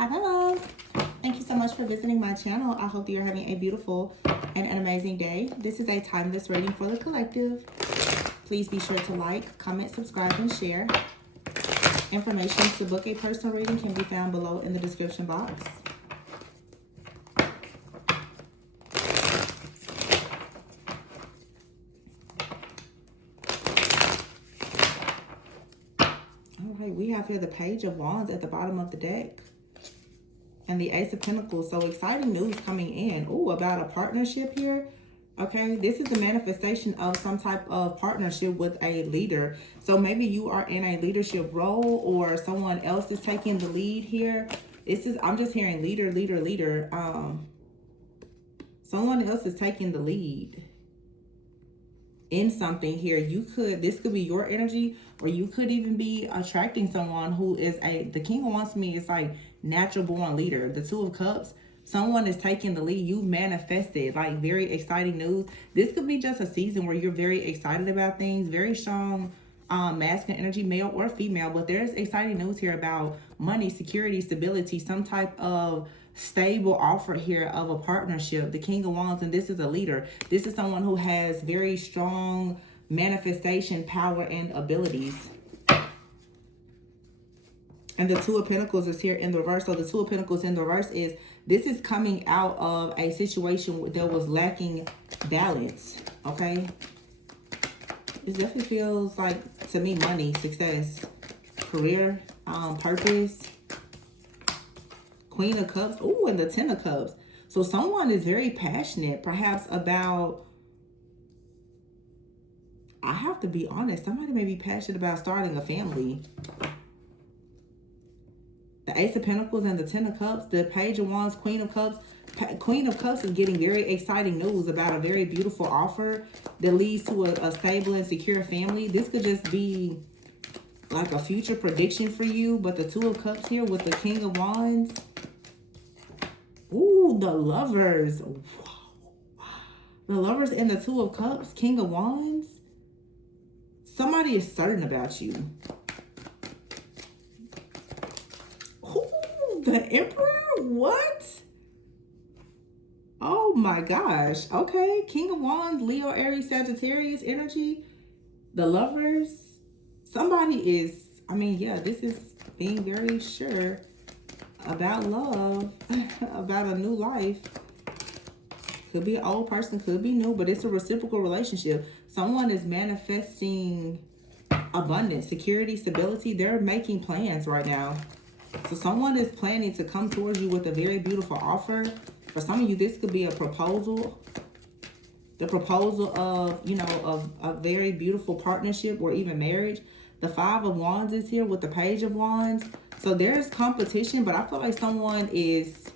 Hi, my loves. Thank you so much for visiting my channel. I hope that you're having a beautiful and an amazing day. This is a timeless reading for the collective. Please be sure to like, comment, subscribe, and share. Information to book a personal reading can be found below in the description box. All right, we have here the Page of Wands at the bottom of the deck. And the Ace of Pentacles. So exciting news coming in. Oh, about a partnership here. Okay, this is a manifestation of some type of partnership with a leader. So maybe you are in a leadership role or someone else is taking the lead here. I'm just hearing leader. Someone else is taking the lead in something here. This could be your energy, or you could even be attracting someone who is the King of Wands to me is like natural born leader. The Two of Cups, someone is taking the lead. You manifested, like, very exciting news. This could be just a season where you're very excited about things, very strong masculine energy, male or female, but there's exciting news here about money, security, stability, some type of stable offer here of a partnership. The King of Wands, and this is a leader. This is someone who has very strong manifestation power and abilities. And the Two of Pentacles is here in the reverse. So the Two of Pentacles in the reverse is, this is coming out of a situation where there was lacking balance. Okay, it definitely feels like, to me, money, success, career, purpose. Queen of Cups. Oh, and the Ten of Cups. So someone is very passionate, perhaps about, I have to be honest, somebody may be passionate about starting a family. The Ace of Pentacles and the Ten of Cups, the Page of Wands, Queen of Cups. Queen of Cups is getting very exciting news about a very beautiful offer that leads to a stable and secure family. This could just be like a future prediction for you. But the Two of Cups here with the King of Wands. Ooh, the Lovers. Wow. The Lovers and the Two of Cups, King of Wands. Somebody is certain about you. Ooh, the Emperor? What? Oh my gosh. Okay. King of Wands, Leo, Aries, Sagittarius energy. The Lovers. Somebody is, this is being very sure about love, about a new life. Could be an old person, could be new, but it's a reciprocal relationship. Someone is manifesting abundance, security, stability. They're making plans right now. So someone is planning to come towards you with a very beautiful offer. For some of you, this could be a proposal. The proposal of, of a very beautiful partnership or even marriage. The Five of Wands is here with the Page of Wands. So there's competition, but I feel like someone is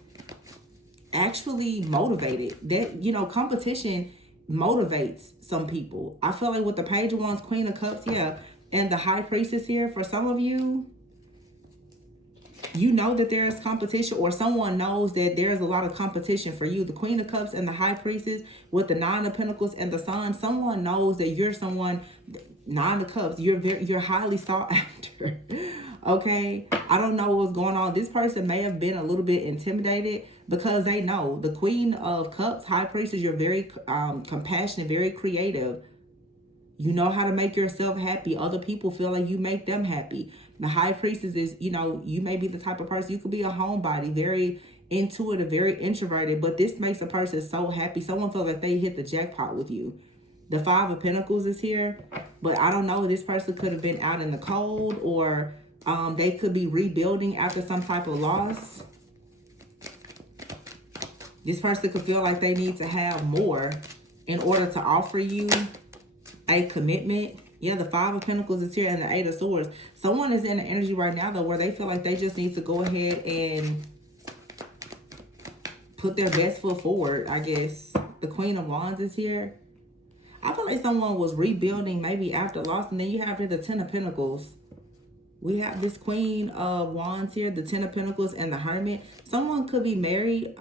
actually motivated. That, competition motivates some people. I feel like with the Page of Wands, Queen of Cups, yeah, and the High Priestess here, for some of you, you know that there's competition, or someone knows that there's a lot of competition for you. The Queen of Cups and the High Priestess with the Nine of Pentacles and the Sun, someone knows that you're someone. Nine of Cups, you're highly sought after. Okay, I don't know what's going on. This person may have been a little bit intimidated because they know the Queen of Cups, High Priestess, you're very compassionate, very creative. You know how to make yourself happy. Other people feel like you make them happy. The High Priestess is, you may be the type of person, you could be a homebody, very intuitive, very introverted, but this makes a person so happy. Someone feels like they hit the jackpot with you. The Five of Pentacles is here, but I don't know. This person could have been out in the cold, or they could be rebuilding after some type of loss. This person could feel like they need to have more in order to offer you a commitment. Yeah, the Five of Pentacles is here and the Eight of Swords. Someone is in the energy right now, though, where they feel like they just need to go ahead and put their best foot forward, I guess. The Queen of Wands is here. I feel like someone was rebuilding maybe after loss. And then you have here the Ten of Pentacles. We have this Queen of Wands here, the Ten of Pentacles and the Hermit. Someone could be married.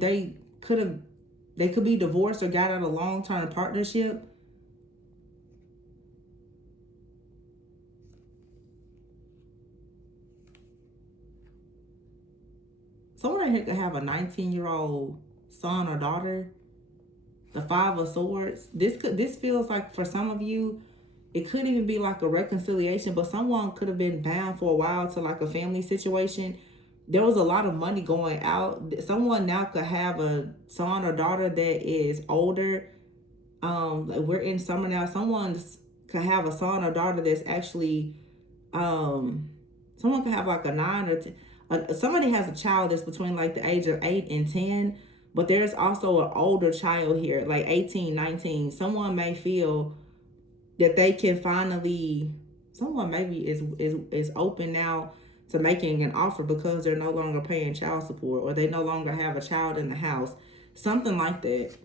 They could be divorced or got out of a long-term partnership. Someone in here could have a 19-year-old son or daughter. The Five of Swords. This feels like for some of you, it could even be like a reconciliation, but someone could have been bound for a while to like a family situation. There was a lot of money going out. Someone now could have a son or daughter that is older. Like we're in summer now. Someone could have a son or daughter that's actually, someone could have like a 9 or 10. Somebody has a child that's between like the age of 8 and 10, but there's also an older child here, like 18, 19. Someone may feel that they can finally, someone maybe is open now to making an offer because they're no longer paying child support, or they no longer have a child in the house, something like that.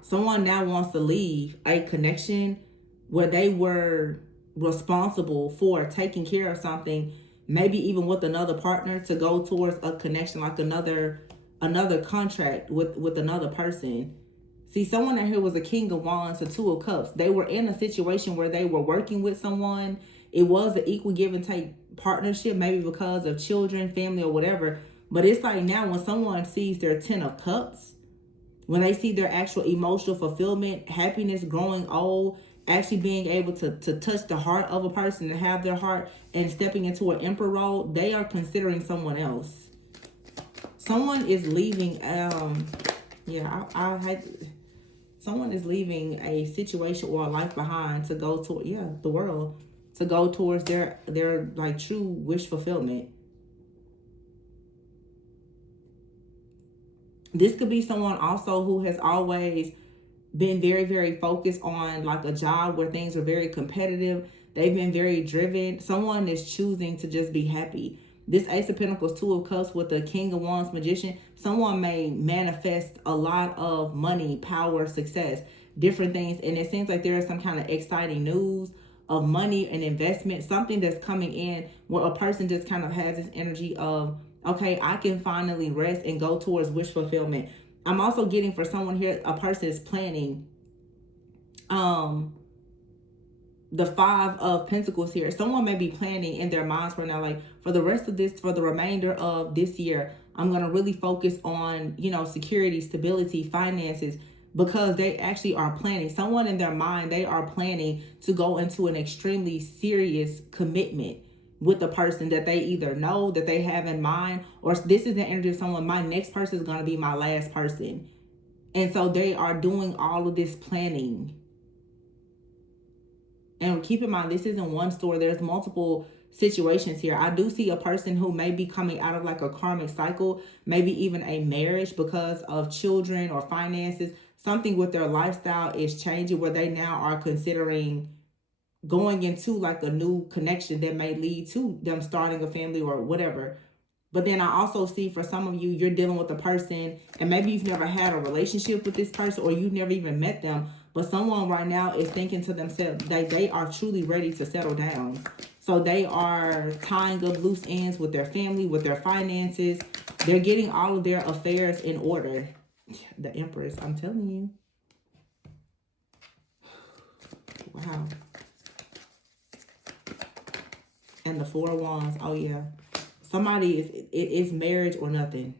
Someone now wants to leave a connection where they were responsible for taking care of something, maybe even with another partner, to go towards a connection, like another contract with another person. See, someone that here was a King of Wands, a Two of Cups. They were in a situation where they were working with someone. It was an equal give and take partnership, maybe because of children, family, or whatever. But it's like now when someone sees their 10 of Cups, when they see their actual emotional fulfillment, happiness, growing old, actually being able to touch the heart of a person, to have their heart, and stepping into an emperor role, they are considering someone else. Someone is leaving, someone is leaving a situation or a life behind to go to, the world, to go towards their like true wish fulfillment. This could be someone also who has always been very, very focused on like a job where things are very competitive. They've been very driven. Someone is choosing to just be happy. This Ace of Pentacles, Two of Cups with the King of Wands, Magician. Someone may manifest a lot of money, power, success, different things. And it seems like there is some kind of exciting news of money and investment, something that's coming in where a person just kind of has this energy of, okay, I can finally rest and go towards wish fulfillment. I'm also getting for someone here, a person is planning the Five of Pentacles here. Someone may be planning in their minds right now, like for the rest of this, for the remainder of this year, I'm going to really focus on, security, stability, finances, because they actually are planning. Someone in their mind, they are planning to go into an extremely serious commitment with the person that they either know, that they have in mind, or this is the energy of someone, my next person is going to be my last person. And so they are doing all of this planning. And keep in mind, this isn't one story. There's multiple situations here. I do see a person who may be coming out of like a karmic cycle, maybe even a marriage because of children or finances. Something with their lifestyle is changing where they now are considering going into like a new connection that may lead to them starting a family or whatever. But then I also see for some of you, you're dealing with a person and maybe you've never had a relationship with this person, or you've never even met them. But someone right now is thinking to themselves that they are truly ready to settle down. So they are tying up loose ends with their family, with their finances. They're getting all of their affairs in order. The Empress, I'm telling you. Wow. And the Four of Wands. Oh, yeah. Somebody is marriage or nothing.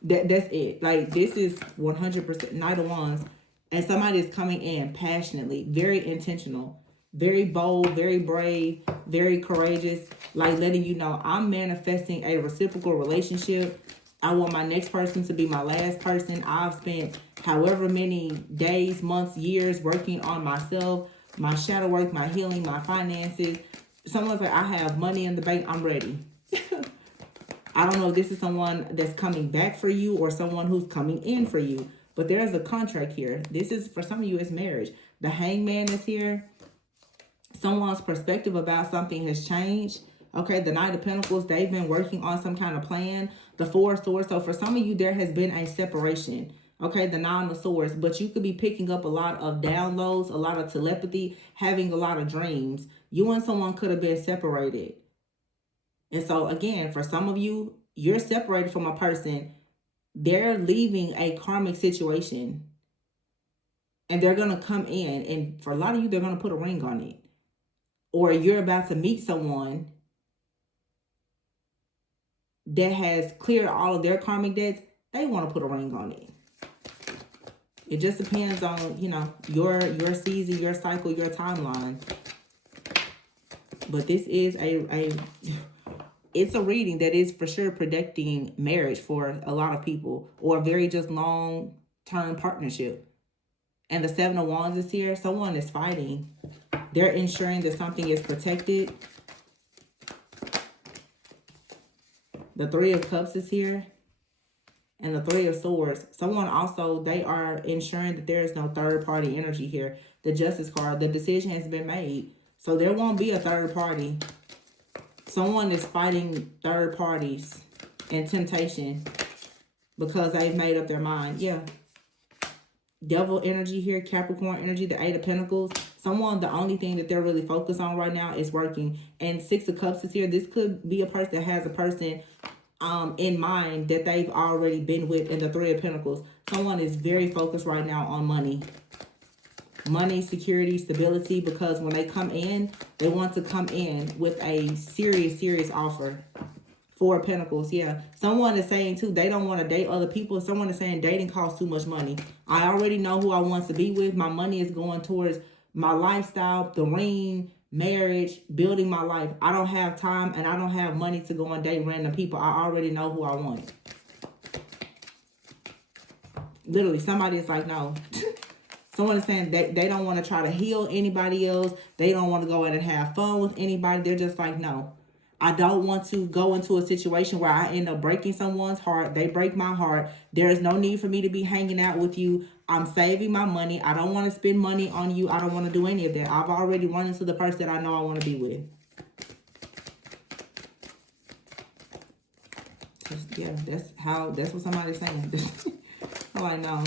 That's it. Like, this is 100% Knight of Wands. And somebody is coming in passionately, very intentional, very bold, very brave, very courageous. Like, letting you know, I'm manifesting a reciprocal relationship. I want my next person to be my last person. I've spent however many days, months, years working on myself, my shadow work, my healing, my finances. Someone's like, I have money in the bank. I'm ready. I don't know if this is someone that's coming back for you or someone who's coming in for you. But there's a contract here. This is, for some of you, it's marriage. The Hangman is here. Someone's perspective about something has changed. Okay, the Knight of Pentacles, they've been working on some kind of plan. The Four of Swords. So for some of you, there has been a separation. Okay, the Nine of Swords. But you could be picking up a lot of downloads, a lot of telepathy, having a lot of dreams. You and someone could have been separated. And so again, for some of you, you're separated from a person. They're leaving a karmic situation. And they're going to come in. And for a lot of you, they're going to put a ring on it. Or you're about to meet someone that has cleared all of their karmic debts, they want to put a ring on it. It just depends on, your season, your cycle, your timeline. But this is it's a reading that is for sure predicting marriage for a lot of people, or a very just long-term partnership. And the Seven of Wands is here. Someone is fighting. They're ensuring that something is protected. The Three of Cups is here. And the Three of Swords. Someone also, they are ensuring that there is no third-party energy here. The Justice card, the decision has been made. So there won't be a third party. Someone is fighting third parties and temptation because they've made up their mind. Yeah. Devil energy here, Capricorn energy, the Eight of Pentacles. Someone, the only thing that they're really focused on right now is working. And Six of Cups is here. This could be a person that has a person in mind that they've already been with in the Three of Pentacles. Someone is very focused right now on money. Money, security, stability, because when they come in, they want to come in with a serious offer. Four of Pentacles, yeah. Someone is saying, too, they don't want to date other people. Someone is saying dating costs too much money. I already know who I want to be with. My money is going towards my lifestyle, the ring, marriage, building my life. I don't have time and I don't have money to go and date random people. I already know who I want. Literally, somebody is like, no. Someone is saying they don't want to try to heal anybody else. They don't want to go in and have fun with anybody. They're just like, no. I don't want to go into a situation where I end up breaking someone's heart. They break my heart. There is no need for me to be hanging out with you. I'm saving my money. I don't want to spend money on you. I don't want to do any of that. I've already run into the person that I know I want to be with. Yeah, that's what somebody's saying. I'm like, no.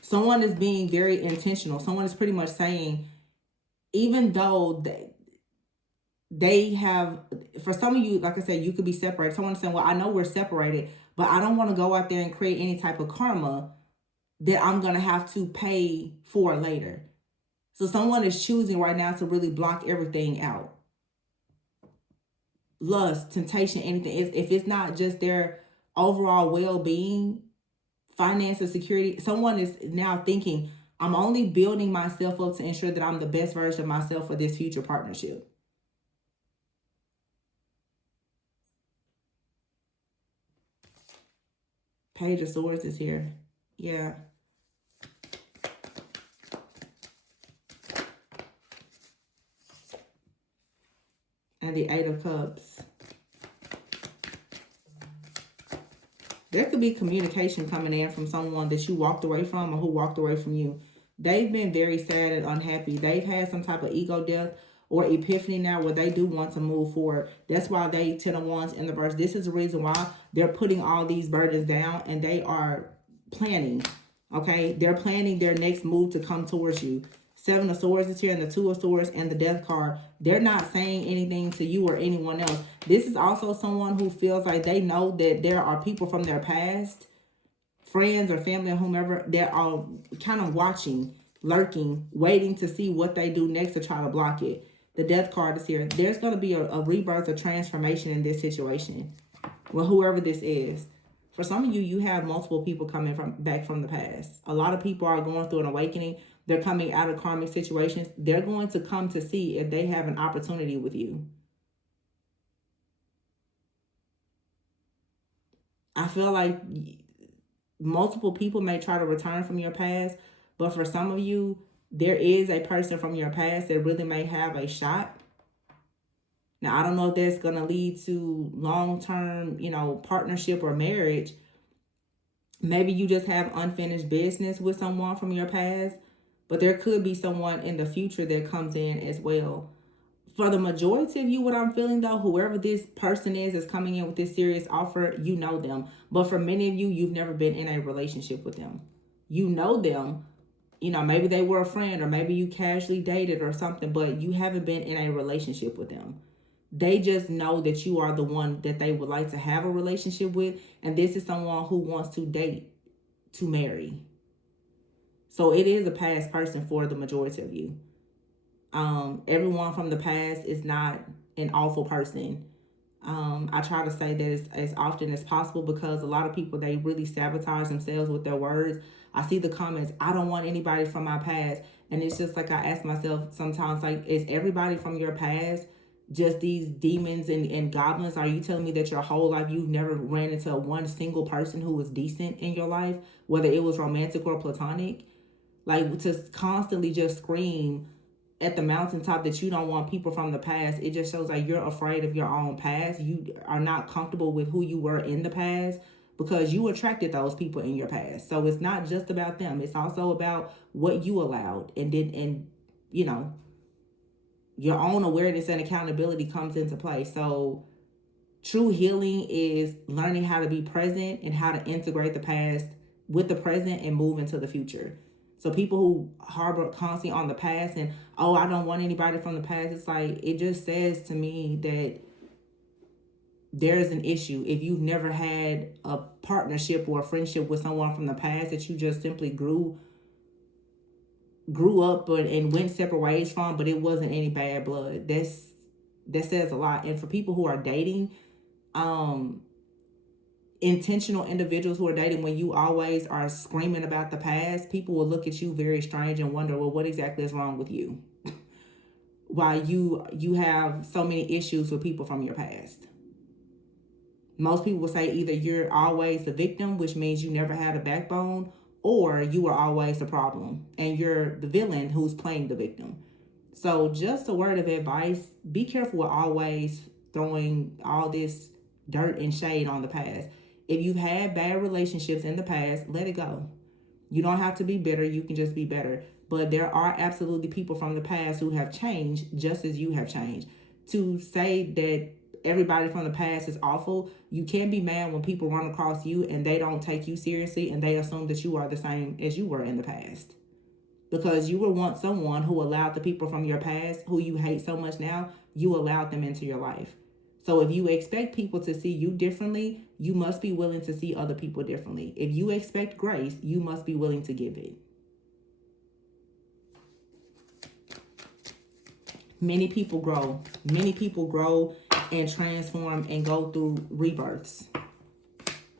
Someone is being very intentional. Someone is pretty much saying, even though they have, for some of you, like I said, you could be separated. Someone is saying, well, I know we're separated, but I don't want to go out there and create any type of karma that I'm going to have to pay for later. So someone is choosing right now to really block everything out. Lust, temptation, anything. If it's not just their overall well-being, finances, security, someone is now thinking, I'm only building myself up to ensure that I'm the best version of myself for this future partnership. Page of Swords is here. Yeah. And the Eight of Cups. There could be communication coming in from someone that you walked away from or who walked away from you. They've been very sad and unhappy. They've had some type of ego death or epiphany now where they do want to move forward. That's why they, Ten of Wands in the verse. This is the reason why they're putting all these burdens down and they are planning. Okay? They're planning their next move to come towards you. Seven of Swords is here and the Two of Swords and the Death card. They're not saying anything to you or anyone else. This is also someone who feels like they know that there are people from their past, friends or family or whomever, that are kind of watching, lurking, waiting to see what they do next to try to block it. The Death card is here. There's going to be a rebirth, a transformation in this situation. Well, whoever this is. For some of you, you have multiple people coming back from the past. A lot of people are going through an awakening. They're coming out of karmic situations. They're going to come to see if they have an opportunity with you. I feel like multiple people may try to return from your past, but for some of you, there is a person from your past that really may have a shot. Now, I don't know if that's going to lead to long-term, partnership or marriage. Maybe you just have unfinished business with someone from your past, but there could be someone in the future that comes in as well. For the majority of you, what I'm feeling though, whoever this person is coming in with this serious offer, you know them. But for many of you, you've never been in a relationship with them. You know them. Maybe they were a friend or maybe you casually dated or something, but you haven't been in a relationship with them. They just know that you are the one that they would like to have a relationship with. And this is someone who wants to date to marry. So it is a past person for the majority of you. Everyone from the past is not an awful person. I try to say that as often as possible, because a lot of people, they really sabotage themselves with their words. I see the comments, I don't want anybody from my past. And it's just like, I ask myself sometimes, like, is everybody from your past just these demons and goblins? Are you telling me that your whole life you've never ran into one single person who was decent in your life, whether it was romantic or platonic? Like, to constantly just scream at the mountaintop that you don't want people from the past, it just shows like you're afraid of your own past. You are not comfortable with who you were in the past, because you attracted those people in your past. So it's not just about them. It's also about what you allowed, and did, and you know, your own awareness and accountability comes into play. So true healing is learning how to be present and how to integrate the past with the present and move into the future. So people who harbor constantly on the past and, oh, I don't want anybody from the past, it's like, it just says to me that there's an issue. If you've never had a partnership or a friendship with someone from the past that you just simply grew up and went separate ways from, but it wasn't any bad blood, that says a lot. And for people who are dating, intentional individuals who are dating, when you always are screaming about the past, people will look at you very strange and wonder, well, what exactly is wrong with you? Why you have so many issues with people from your past. Most people will say either you're always the victim, which means you never had a backbone, or you are always the problem and you're the villain who's playing the victim. So just a word of advice, be careful with always throwing all this dirt and shade on the past. If you've had bad relationships in the past, let it go. You don't have to be bitter. You can just be better. But there are absolutely people from the past who have changed just as you have changed. To say that everybody from the past is awful, you can't be mad when people run across you and they don't take you seriously and they assume that you are the same as you were in the past. Because you were once someone who allowed the people from your past who you hate so much now, you allowed them into your life. So if you expect people to see you differently, you must be willing to see other people differently. If you expect grace, you must be willing to give it. Many people grow. Many people grow and transform and go through rebirths.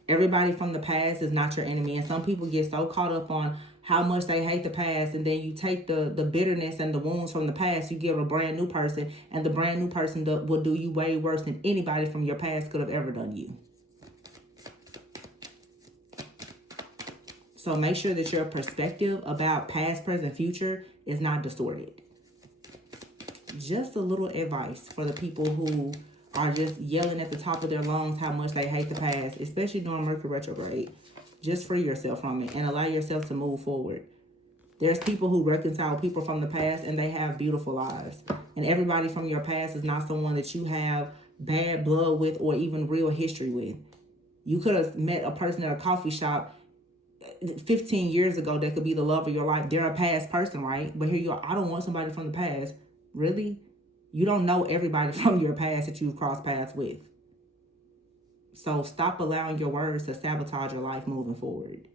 Everybody from the past is not your enemy. And some people get so caught up on how much they hate the past, and then you take the bitterness and the wounds from the past, you give a brand new person, and the brand new person will do you way worse than anybody from your past could have ever done you. So make sure that your perspective about past, present, future is not distorted. Just a little advice for the people who are just yelling at the top of their lungs how much they hate the past, especially during Mercury retrograde. Just free yourself from it and allow yourself to move forward. There's people who reconcile people from the past and they have beautiful lives. And everybody from your past is not someone that you have bad blood with or even real history with. You could have met a person at a coffee shop 15 years ago that could be the love of your life. They're a past person, right? But here you are, I don't want somebody from the past. Really? You don't know everybody from your past that you've crossed paths with. So stop allowing your words to sabotage your life moving forward.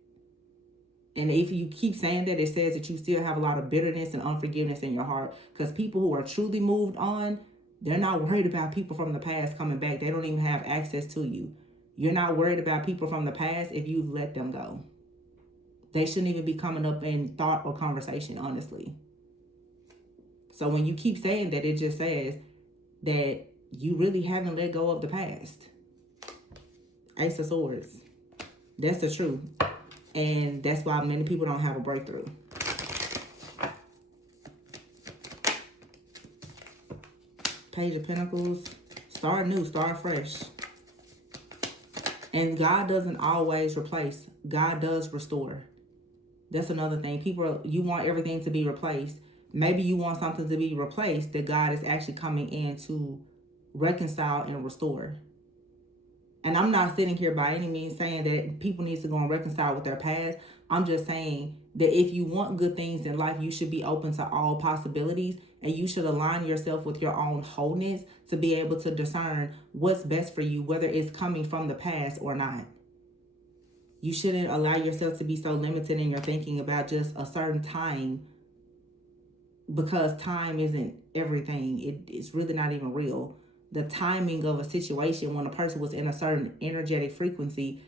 And if you keep saying that, it says that you still have a lot of bitterness and unforgiveness in your heart. Because people who are truly moved on, they're not worried about people from the past coming back. They don't even have access to you. You're not worried about people from the past if you've let them go. They shouldn't even be coming up in thought or conversation, honestly. So when you keep saying that, it just says that you really haven't let go of the past. Ace of Swords. That's the truth. And that's why many people don't have a breakthrough. Page of Pentacles. Start new, start fresh. And God doesn't always replace. God does restore. That's another thing. You want everything to be replaced. Maybe you want something to be replaced that God is actually coming in to reconcile and restore. And I'm not sitting here by any means saying that people need to go and reconcile with their past. I'm just saying that if you want good things in life, you should be open to all possibilities, and you should align yourself with your own wholeness to be able to discern what's best for you, whether it's coming from the past or not. You shouldn't allow yourself to be so limited in your thinking about just a certain time, because time isn't everything. It's really not even real. the timing of a situation when a person was in a certain energetic frequency,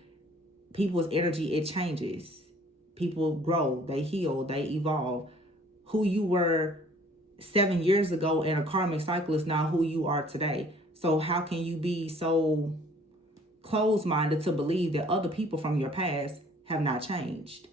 people's energy, it changes. People grow, they heal, they evolve. Who you were 7 years ago in a karmic cycle is not who you are today. So how can you be so closed-minded to believe that other people from your past have not changed?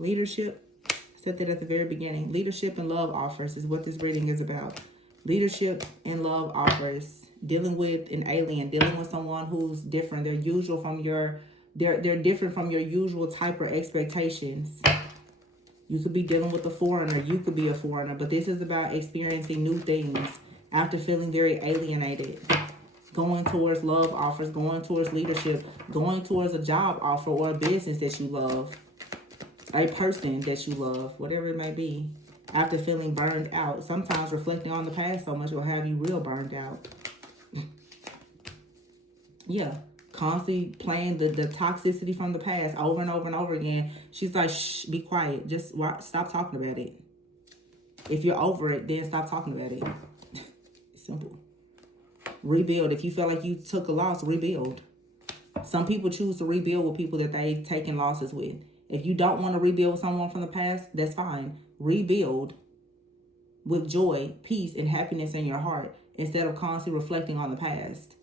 Leadership, I said that at the very beginning. Leadership and love offers is what this reading is about. Leadership and love offers. Dealing with an alien, dealing with someone who's different. They're usual from your, they're different from your usual type or expectations. You could be dealing with a foreigner. You could be a foreigner. But this is about experiencing new things after feeling very alienated. Going towards love offers, going towards leadership, going towards a job offer or a business that you love. A person that you love, whatever it may be, after feeling burned out. Sometimes reflecting on the past so much will have you real burned out. Yeah, constantly playing the toxicity from the past over and over and over again. She's like, shh, be quiet. Just stop talking about it. If you're over it, then stop talking about it. Simple. Rebuild. If you feel like you took a loss, rebuild. Some people choose to rebuild with people that they've taken losses with. If you don't want to rebuild with someone from the past, that's fine. Rebuild with joy, peace, and happiness in your heart instead of constantly reflecting on the past.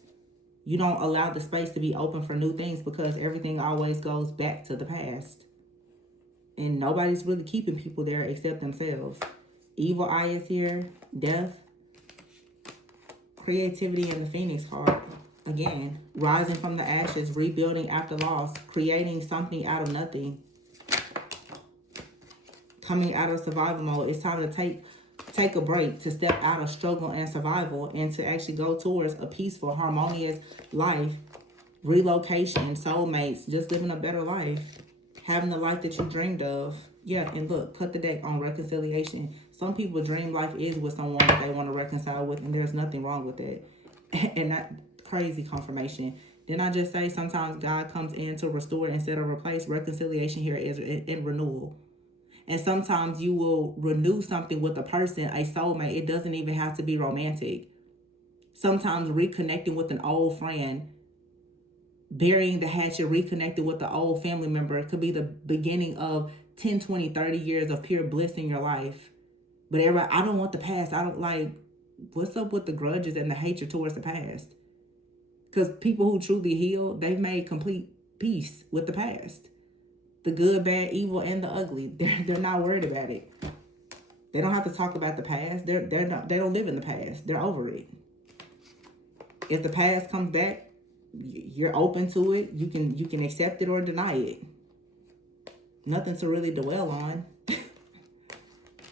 You don't allow the space to be open for new things because everything always goes back to the past. And nobody's really keeping people there except themselves. Evil eye is here. Death. Creativity and the Phoenix card. Again, rising from the ashes, rebuilding after loss, creating something out of nothing. Coming out of survival mode. It's time to take a break, to step out of struggle and survival and to actually go towards a peaceful, harmonious life. Relocation, soulmates, just living a better life. Having the life that you dreamed of. Yeah, and look, cut the deck on reconciliation. Some people dream life is with someone that they want to reconcile with, and there's nothing wrong with that. And that crazy confirmation. Didn't I just say sometimes God comes in to restore instead of replace? Reconciliation here is in renewal. And sometimes you will renew something with a person, a soulmate. It doesn't even have to be romantic. Sometimes reconnecting with an old friend, burying the hatchet, reconnecting with the old family member could be the beginning of 10, 20, 30 years of pure bliss in your life. But everybody, I don't want the past. I don't like, what's up with the grudges and the hatred towards the past? Because people who truly heal, they've made complete peace with the past. The good, bad, evil, and the ugly. They're not worried about it. They don't have to talk about the past. They don't live in the past. They're over it. If the past comes back, you're open to it. You can accept it or deny it. Nothing to really dwell on.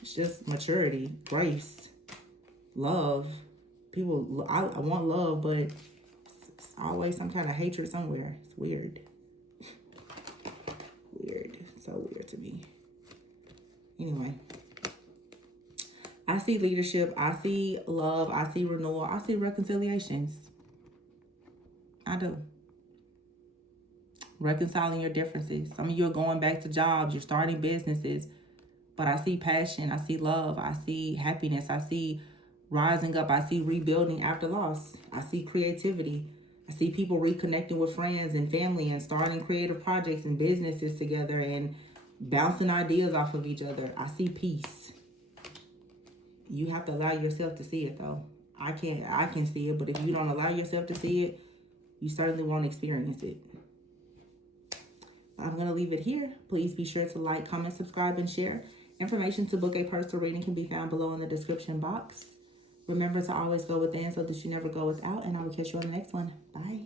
It's just maturity, grace, love. People, I want love, but it's always some kind of hatred somewhere. It's weird. Weird. So weird to me. Anyway. I see leadership. I see love. I see renewal. I see reconciliations. I do. Reconciling your differences. Some of you are going back to jobs. You're starting businesses. But I see passion. I see love. I see happiness. I see rising up. I see rebuilding after loss. I see creativity. I see people reconnecting with friends and family and starting creative projects and businesses together and bouncing ideas off of each other. I see peace. You have to allow yourself to see it, though. I can see it, but if you don't allow yourself to see it, you certainly won't experience it. I'm going to leave it here. Please be sure to like, comment, subscribe, and share. Information to book a personal reading can be found below in the description box. Remember to always go within so that you never go without, and I will catch you on the next one. Bye.